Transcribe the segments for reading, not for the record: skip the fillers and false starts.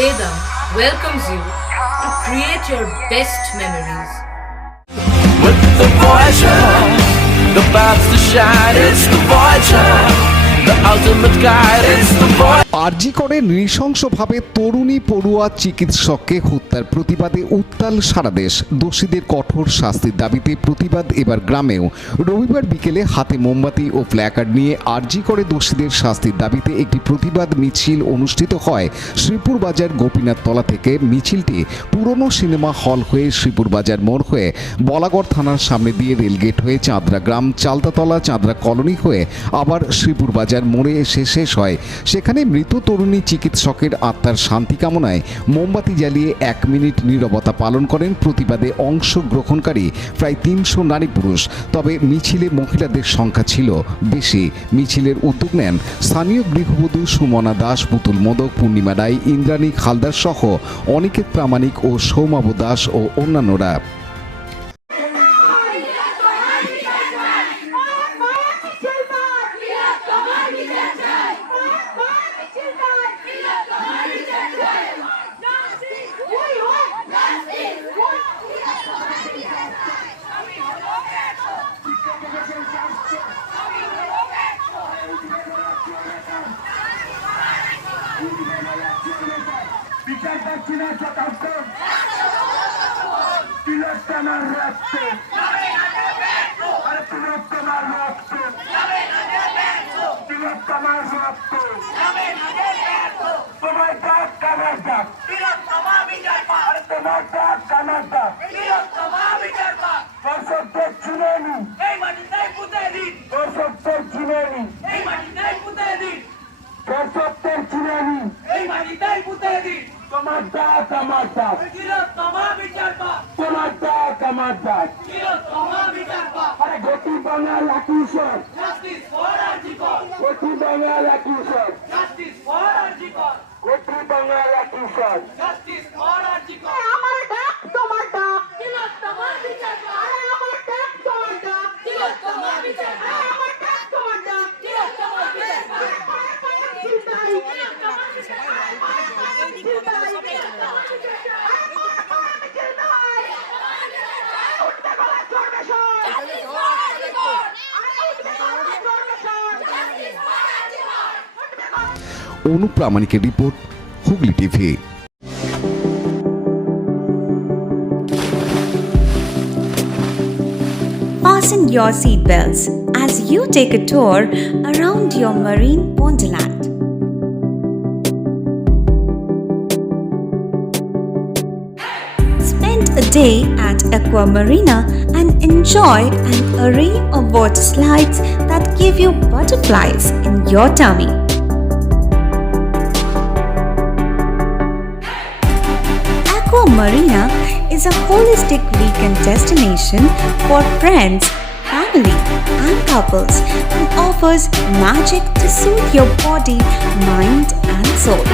Vedam welcomes you to create your best memories. With the Voyager, the paths to shine, it's the Voyager, the ultimate guide, it's the Voyager. আরজি করে নৃশংসভাবে তরুণী পড়ুয়া চিকিৎসককে হত্যার প্রতিবাদে উত্তাল সারা দেশ। দোষীদের কঠোর শাস্তির দাবিতে প্রতিবাদ এবার গ্রামেও। রবিবার বিকেলে হাতে মোমবাতি ও প্ল্যাকার্ড নিয়ে আরজি করে দোষীদের শাস্তির দাবিতে একটি প্রতিবাদ মিছিল অনুষ্ঠিত হয় শ্রীপুর বাজার গোপীনাথ তলা থেকে। মিছিলটি পুরনো সিনেমা হল হয়ে শ্রীপুর বাজার মোড় হয়ে বলাগড় থানার সামনে দিয়ে রেলগেট হয়ে চাঁদরা গ্রাম, চালতাতলা, চাঁদরা কলোনি হয়ে আবার শ্রীপুর বাজার মোড়ে এসে শেষ হয়। সেখানে মৃত তরুণী চিকিৎসকের আত্মার শান্তি কামনায় মোমবাতি জ্বালিয়ে 1 মিনিট নীরবতা পালন করেন প্রতিবাদে অংশগ্রহণকারী প্রায় 300 নারী পুরুষ। তবে মিছিলে মহিলাদের সংখ্যা ছিল বেশি। মিছিলের উদ্যোগ নেন স্থানীয় গৃহবধূ সুমনা দাস, পুতুল মোদক, পূর্ণিমা রায়, ইন্দ্রাণী খালদার সহ অনিকেত প্রামাণিক ও সৌমাবু দাস ও অন্যান্যরা। বিচার পাচ্ছি না শতাব্দ তিলোত্তমার রক্ত, আরে তিলোত্তমার রক্ত, তিলোত্তমার রক্ত, তোমার ডাক কামার ডাক, আরে তোমার ডাক কামার ডাক, দর্শকদের চিনে নি, দর্শকদের চিনে নি, দর্শকদের চিনে নি, তোমার ডাক আমার ডাক, তোমার ডাক আমার ডাক, আরে গতি বাংলা কিশোর, গতি বাংলা কিশোর, গতি বাংলা কিশোর, আমার ডাক তোমার ডাক, আমার ডাক তোমার ডাক, আমার ডাক তোমার ডাক, অনুপ প্রামাণিকের report, Hooghly TV. Fasten your seatbelts as you take a tour around your marine wonderland. Spend a day at Aqua Marina and enjoy an array of water slides that give you butterflies in your tummy. Aqua Marina is a holistic weekend destination for friends, family, and couples and offers magic to soothe your body, mind, and soul.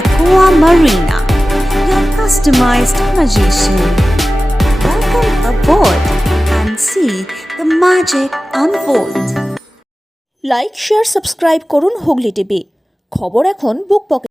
Aqua Marina, your customized magician. Welcome aboard and see the magic unfold. Like, share, subscribe করুন Hooghly TV. খবর এখন বুক পকেটে।